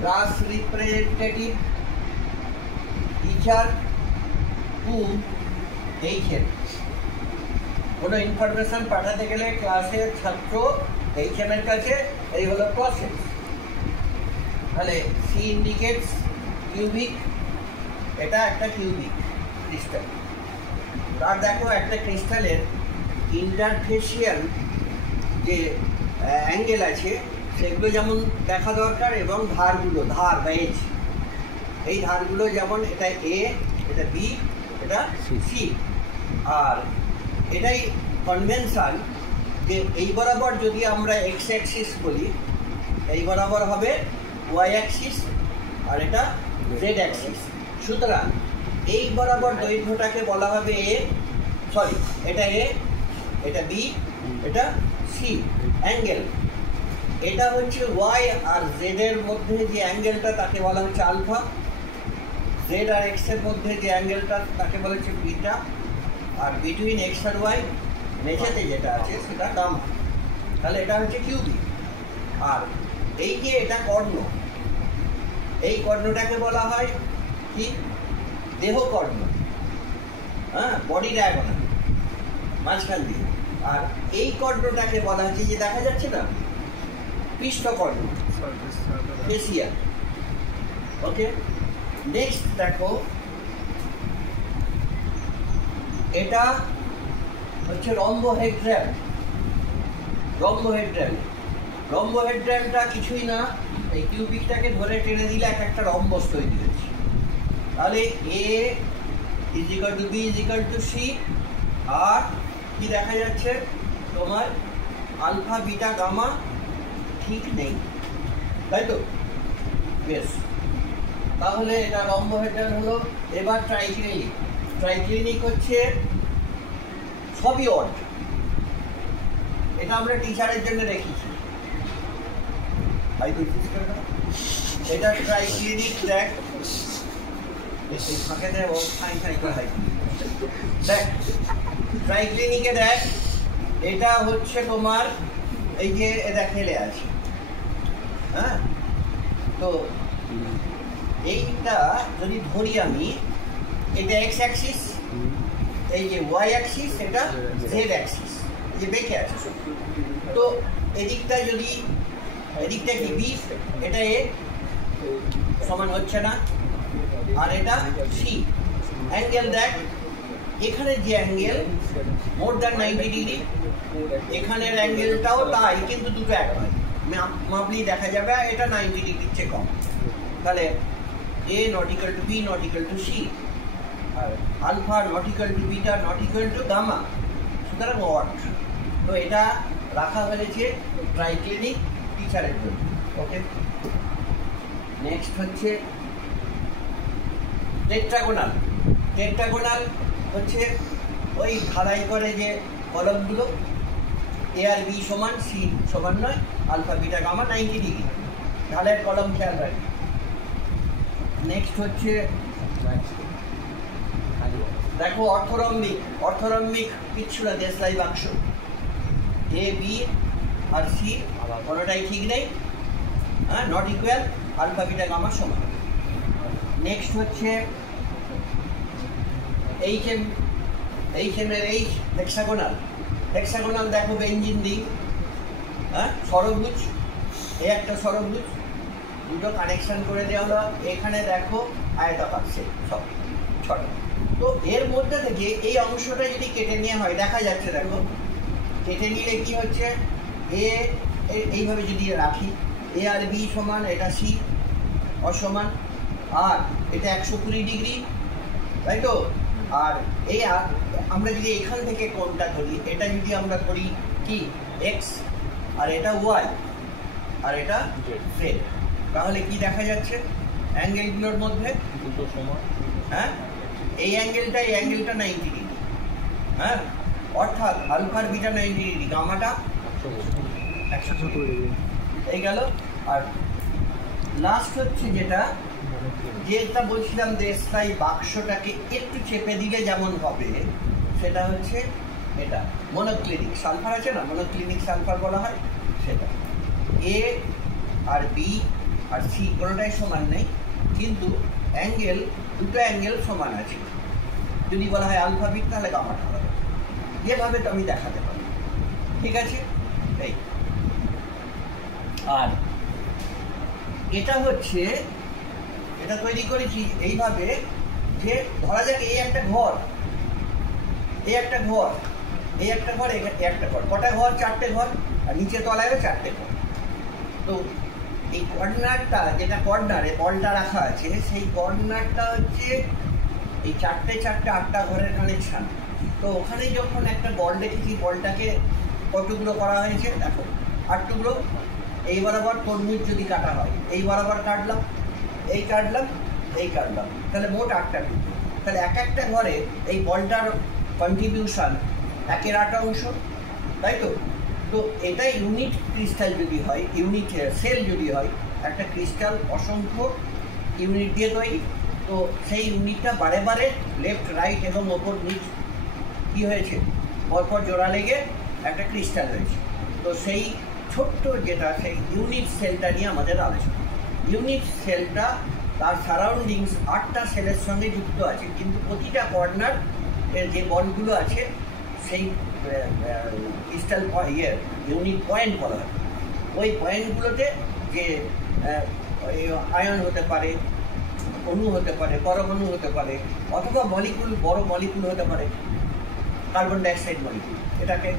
Class representative teacher to HM. কোনো information পাঠাতে গেলে ক্লাসের ছাত্র এইচএম এর কাছে, এই হলো প্রসেস। তাহলে সি ইন্ডিকেটস কিউবিক, এটা একটা কিউবিক ক্রিস্টাল। আর দেখো একটা ক্রিস্টালের ইন্টারফেসিয়াল যে অ্যাঙ্গেল আছে সেগুলো যেমন দেখা দরকার, এবং ধারগুলো, ধার বা এজ, এই ধারগুলো যেমন এটা এ, এটা বি, এটা সি। আর এটাই কনভেনশন যে এই বরাবর যদি আমরা এক্স অ্যাক্সিস বলি, এই বরাবর হবে ওয়াই অ্যাক্সিস, আর এটা জেড অ্যাক্সিস। সুতরাং এই বরাবর দৈর্ঘ্যটাকে বলা হবে এ, সরি এটা এ, এটা বি, এটা সি অ্যাঙ্গেল। এটা হচ্ছে ওয়াই আর জেড এর মধ্যে যে অ্যাঙ্গেলটা তাকে বলা হচ্ছে আলফা, জেড আর এক্স এর মধ্যে যে অ্যাঙ্গেলটা তাকে বলা হচ্ছে বিটা, আর বিটুইন এক্স আর ওয়াই মেঝেতে যেটা আছে সেটা গামা। তাহলে এটা হচ্ছে কিউবিক। আর এই যে এটা কর্ণ, এই কর্ণটাকে বলা হয় কি দেহ কর্ণ, হ্যাঁ, বডি ডায়াগোনাল মাঝখান দিয়ে। আর এই কর্ণটাকে বলা হচ্ছে যে দেখা যাচ্ছে না পৃষ্ঠকর্ণ, ফেসিয়াল। ওকে, নেক্সট দেখো এটা হচ্ছে রম্বোহেড্রাল। রম্বোহেড্রালটা কিছুই না, এই কিউবিকটাকে ধরে টেনে দিলে একটা রম্বস তৈরি হয়েছে। তাহলে A is equal to B is equal to C, আর কি দেখা যাচ্ছে তোমার আলফা বিটা গামা ঠিক নেই, তাই তো? বেশ, তাহলে এটা রম্বোহেড্রাল হলো। এবার ট্রাইক্লিনিক। ট্রাইক্লিনিক হচ্ছে সবই অড, এটা আমরা টিচারের জন্য রেখেছি। এটা ট্রাইক্লিনিক দেখ, ফাঁকে দেয় ও খাই খাই খাই দেখ, ট্রাইক্লিনিকে দেখ, এটা হচ্ছে তোমার এই যে এটা খেলে আছে, হ্যাঁ। তো এইটা যদি ধরি আমি, এটা এক্স অ্যাক্সিস, এই যে ওয়াই অ্যাক্সিস, এটা জেড অ্যাক্সিস, যে বেঁকে আছে। তো এদিকটা যদি, এদিকটা কি বি, এটা এ সমান হচ্ছে না, আর এটা সি। অ্যাঙ্গেল দেখ, এখানে যে অ্যাঙ্গেল মোর দ্যান 90 ডিগ্রি, এখানের অ্যাঙ্গেলটাও তাই, কিন্তু দুটো এক হয়, মাপলেই দেখা যাবে এটা 90 ডিগ্রির চেয়ে কম। তাহলে A not equal to B not equal to C, আর alpha not equal to beta not equal to gamma, সুতরাং অড। তো এটা রাখা হয়েছে ট্রাইক্লিনিক টিচারের জন্য। ওকে, নেক্সট হচ্ছে টেট্রাগোনাল। টেট্রাগোনাল হচ্ছে ওই ঢালাই করে যে কলমগুলো, এ আর বি সমান, সি সমান নয়, আলফা বিটা গামা 90 ডিগ্রি, ঢালাইয়ের কলম খেয়াল রাখি। নেক্সট হচ্ছে দেখো অর্থরম্বিক। অর্থরম্বিক কিচ্ছু না, দেশলাই বাক্স, এ বি আর সি কোনোটাই ঠিক নেই, হ্যাঁ, not equal, alpha beta gamma সমান। নেক্সট হচ্ছে এইচএম। এইচএমের এইচ হেক্সাগোনাল। হেক্সাগোনাল দেখো বেঞ্জিন দিই, হ্যাঁ, ষড়ভুজ, এ একটা ষড়ভুজ, দুটো কানেকশন করে দেওয়া হলো। এখানে দেখো আয়তাকার সেট, সব ছটা। তো এর মধ্যে থেকে এই অংশটা যদি কেটে নেওয়া হয়, দেখা যাচ্ছে দেখো, কেটে নিলে কি হচ্ছে, এ এইভাবে যদি রাখি, এ আর বি সমান, এটা সি অসমান, আর এটা 120 ডিগ্রি, তাই তো? আর এই আমরা যদি এখান থেকে কোণটা ধরি, এটা যদি আমরা ধরি কি এক্স, আর এটা ওয়াই, আর এটা জেড, তাহলে কি দেখা যাচ্ছে অ্যাঙ্গেলগুলোর মধ্যে দুটো সমান, হ্যাঁ, এই অ্যাঙ্গেলটা, এই অ্যাঙ্গেলটা 90 ডিগ্রি, হ্যাঁ, অর্থাৎ আলফার বিটা 90 ডিগ্রি, গামাটা 170 ডিগ্রি, এই গেল। আর লাস্ট হচ্ছে যেটা বলছিলাম, দেশলাই বাক্সটাকে একটু চেপে দিলে যেমন হবে, সেটা হচ্ছে এটা মনোক্লিনিক সালফার আছে না, মনোক্লিনিক সালফার বলা হয় সেটা। এ আর বি আর সি কোনোটাই সমান নেই, কিন্তু অ্যাঙ্গেল, দুটো অ্যাঙ্গেল সমান আছে। যদি বলা হয় আলফা বিট তাহলে গামাটা হবে, যেভাবে তো আমি দেখাতে পারি। ঠিক আছে, এই আর এটা হচ্ছে, এটা তৈরি করেছি এইভাবে যে ধরা যাক এই একটা ঘর, এই একটা ঘর, এই একটা ঘর, এই একটা ঘর, কটা ঘর? 4টে ঘর, আর নিচে তলায়ও 4টে ঘর। তো এই কর্নারটা, যেটা কর্নারে বলটা রাখা আছে, সেই কর্নারটা হচ্ছে এই 4টে 8টা ঘরের কানেকশান। তো ওখানে যখন একটা বল রেখেছি, বলটাকে কতগুলো করা হয়েছে দেখো, 8 টুকরো। এই বরাবর তরমুজ যদি কাটা হয়, এই বরাবর কাটলাম, এই কাটলাম, এই কাটলাম, তাহলে মোট 8টা টুকরো। তাহলে এক একটা ঘরে এই বলটার কন্ট্রিবিউশন 1/8 তাই তো? তো এটা ইউনিট ক্রিস্টাল যদি হয়, ইউনিট সেল যদি হয়, একটা ক্রিস্টাল অসংখ্য ইউনিট দিয়ে তৈরি। তো সেই ইউনিটটা বারে বারে লেফট রাইট এবং ওপর নিচ কী হয়েছে, পরপর জোড়া লেগে একটা ক্রিস্টাল হয়েছে। তো সেই ছোট্ট যেটা, সেই ইউনিট সেলটা নিয়ে আমাদের আলোচনা। ইউনিট সেলটা তার সারাউন্ডিংস 8টা সেলের সঙ্গে যুক্ত আছে, কিন্তু প্রতিটা কর্নার এর যে বলগুলো আছে সেই ক্রিস্টাল ইউনিট পয়েন্ট বলা হয়। ওই পয়েন্টগুলোতে যে আয়ন হতে পারে, অণু হতে পারে, পরমাণু হতে পারে, অথবা মলিকুল, বড় মলিকুল হতে পারে, কার্বন ডাইঅক্সাইড মলিকুল। এটাকে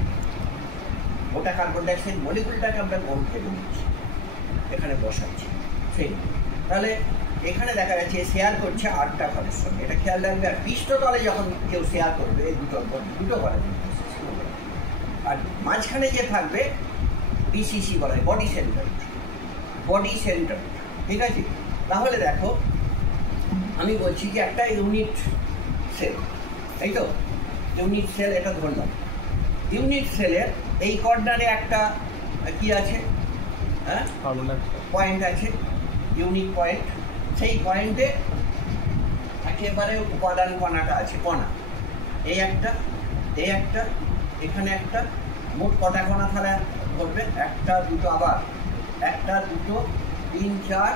ওটা কার্বন ডাইঅক্সাইড মলিকুলটাকে আমরা গোল করে নিচ্ছি, এখানে বসাচ্ছি সেই। তাহলে এখানে দেখা যাচ্ছে শেয়ার করছে 8টা ঘরের সঙ্গে, এটা খেয়াল রাখবে। আর পৃষ্ঠতলে যখন কেউ শেয়ার করবে, এই দুটো ঘরের, আর মাঝখানে যে থাকবে বিসিসি বলা হয়, বডি সেন্টার, বডি সেন্টার। ঠিক আছে, তাহলে দেখো আমি বলছি যে একটা ইউনিট সেল, তাই তো? ইউনিট সেল এটা ধরলাম। ইউনিট সেলের এই কর্নারে একটা কি আছে, হ্যাঁ পয়েন্ট আছে, ইউনিট পয়েন্ট। সেই পয়েন্টে একেবারে উপাদান কণাটা আছে, কণা এই একটা, এই একটা, এখানে একটা, মোট কটা কণা তাহলে ধরবে? 1টা 2টো, আবার 1টা 2টো 3 4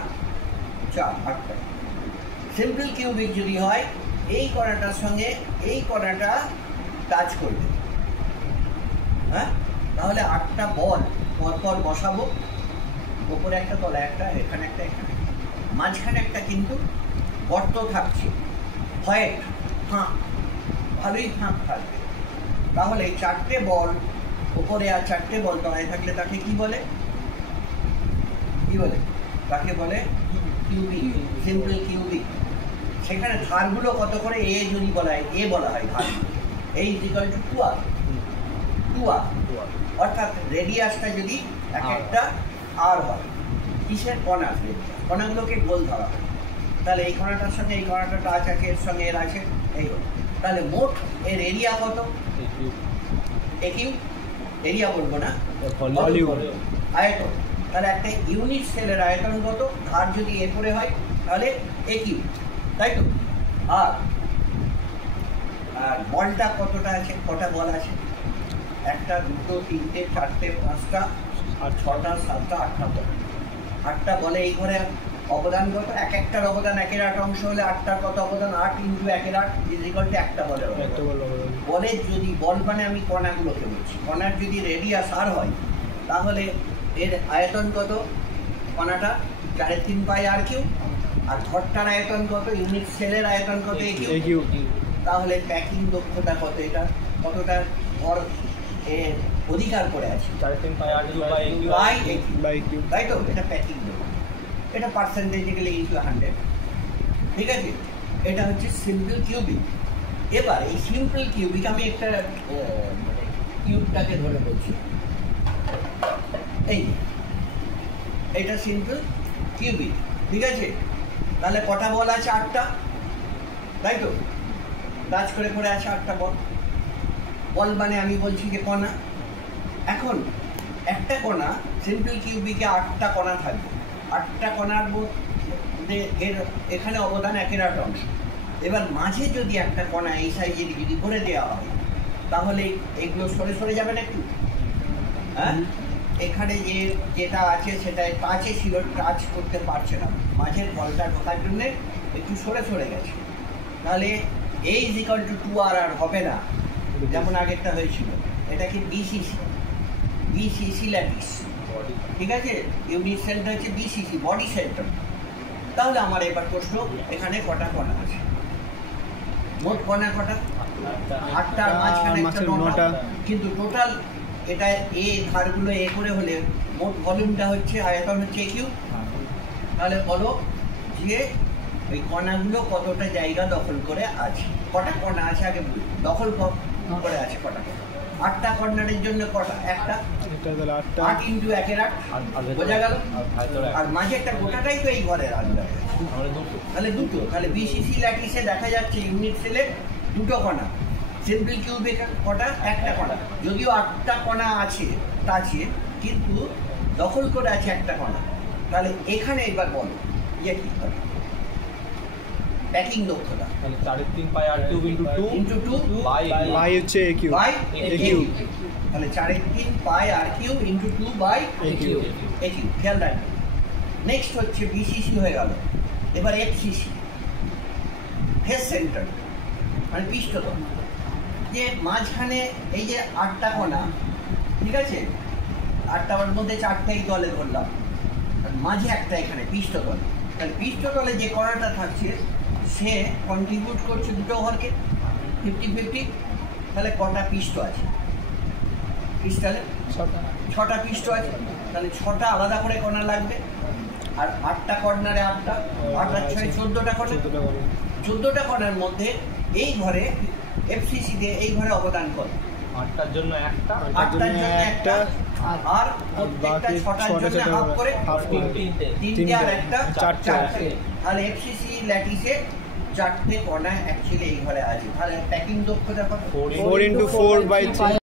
8টা। সিম্পল কিউবিক যদি হয়, এই কণাটার সঙ্গে এই কণাটা টাচ করবে, হ্যাঁ, তাহলে 8টা বল পরপর বসাবো, ওপরে একটা, তলায় একটা, এখানে একটা, এখানে মাঝখানে একটা, কিন্তু গর্ত থাকছে, হোয়াইট ফাঁক, ভালোই ফাঁক থাকবে। তাহলে 4টে বল উপরে আর 4টে বল তলায় থাকলে তাকে কি বলে? কি বলে? তাকে বলে কিউবিক, সিম্পল কিউবিক। সেখানে ধারগুলো কত করে? এ যদি বলা হয়, এ বলা হয় ধার, এই ইকুয়াল টু 2r, 2r, অর্থাৎ রেডিয়াসটা যদি এক একটা আর হয়, কিসের? কণা, কণাগুলোকে গোল ধরা হয়। তাহলে এই কণাটার সঙ্গে এই কণাটা টাচ আছে, এর সঙ্গে এর আছে, এই হল। তাহলে মোট এর এরিয়া কত? এ কিউ, এরিয়া বলবো না, আয়তন। তাহলে একটা ইউনিট সেলের আয়তন কত? ধার যদি এ করে হয় তাহলে এ কিউ, তাই তো? আর বলটা কতটা আছে? কটা বল আছে? 1টা 2টো 3টে 4টে 5টা 6টা 7টা 8টা বল। 8টা বলে এই ঘরে অবদান কত? এক একটার অবদান 1/8 হলে 8টার কত অবদান? 8 × 1/8 = একটা বলের অবদান। বলের যদি, বল মানে আমি কণাগুলোকে বলছি, কণার যদি রেডিয়াস আর হয় তাহলে এর আয়তন কত? কণাটা 4/3 পাই আর কিউ। আর ঘরটার আয়তন কত? ইউনিট সেলের আয়তন কত? এ কিউ। তাহলে প্যাকিং দক্ষতা কত? এটা কতটা ঘর অধিকার করে আছে? 3.5 পাই আর2 বাই কিউ, তাই তো? এটা প্যাকিং দক্ষতা, এটা পার্সেন্টেজিক্যালি ইনটু 100। ঠিক আছে, এটা হচ্ছে সিম্পল কিউবিক। এবার এই সিম্পল কিউবিক আমি একটা কিউবটাকে ধরে বলছি, এই এটা সিম্পল কিউবিক। ঠিক আছে, তাহলে কটা বল আছে? 8টা, তাই তো? টাচ করে করে আছে 8টা বল। বল মানে আমি বলছি যে কণা। এখন একটা কণা, সিম্পল কিউবিকে 8টা কণা থাকবে। 8টা কণার মধ্যে এর এখানে অবদান 1/8। এবার মাঝে যদি একটা কণা এই সাইজের যদি করে দেওয়া হয় তাহলে এগুলো সরে সরে যাবে না একটু, হ্যাঁ? এখানে যেটা আছে সেটা টাচে ছিল, টাচ করতে পারছে না, মাঝের বলটা ঢোকার জন্য একটু সরে সরে গেছে। তাহলে A = 2R আর হবে না, যেমন আগেরটা হয়েছিল। এটাকে বিসিসি ল্যাটিস, ঠিক আছে? ইউনিট সেন্টার হচ্ছে বিসিসি, বডি সেন্টার। তাহলে আমার এবার প্রশ্ন, এখানে কটা কণা আছে? মোট কণা কটা? 8টা, আর মাঝখানে একটা 9টা। কিন্তু টোটাল এটা এ ধারগুলো এ করে হলে মোট ভলিউমটা হচ্ছে, আয়তন হচ্ছে কিউ। তাহলে বলো যে ওই কণাগুলো কতটা জায়গা দখল করে আছে। কটা কণা আছে আগে বলি, দখল করে আছে কটা? 8টা কর্নারের জন্য কটা? একটা। 8 ইন্টু 1 এর 8, বোঝা গেল? আর মাঝে একটা গোটাটাই তো এই ঘরের আলাদা, তাহলে দুটো। তাহলে বিসিসি ল্যাটিসে দেখা যাচ্ছে ইউনিট সেলে দুটো কণা, সিম্পল কিউবে কটা? একটা কণা। যদিও 8টা কণা আছে টাচে, কিন্তু দখল করে আছে একটা কণা। তাহলে এখানে এবার বলো ইয়ে কি হবে? প্যাকিং দক্ষতা। তাহলে 4/3 pi r cube into 2 by হচ্ছে a কিউব। তাহলে 4/3 pi r cube into 2 by a cube. খেয়াল রাখবেন। নেক্সট হচ্ছে বিসিসি হয়ে গেল। এবার এফসিসি, ফেস সেন্টার, মানে পৃষ্ঠতল। যে মাঝখানে এই যে 8টা কণা, ঠিক আছে? 8টার মধ্যে 4টাই দলে ধরলাম, আর মাঝে একটা এখানে পৃষ্ঠতল। তাহলে পৃষ্ঠতলে যে কণাটা থাকছে সে কন্ট্রিবিউট করছে দুটো ঘরকে 50-50। তাহলে কটা পৃষ্ঠ আছে? ক্রিস্টালে 6টা পৃষ্ঠ আছে। তাহলে 6টা আলাদা করে কণা লাগবে। আর 8টা কর্নারে 8টা, 8 আর 6 14টা কণা। 14টা কণার মধ্যে এই ঘরে এফসিসিতে এই ঘরে অবদান করে 8টার জন্য একটা, 8টার জন্য একটা, আর প্রত্যেকটা 6টার জন্য হাফ করে 3টে আর একটা 4টে। তাহলে এফসিসি ল্যাটিসে 4টে কণা অ্যাকচুয়ালি এই ঘরে আছে। তাহলে প্যাকিং দক্ষতা 4 × 4/3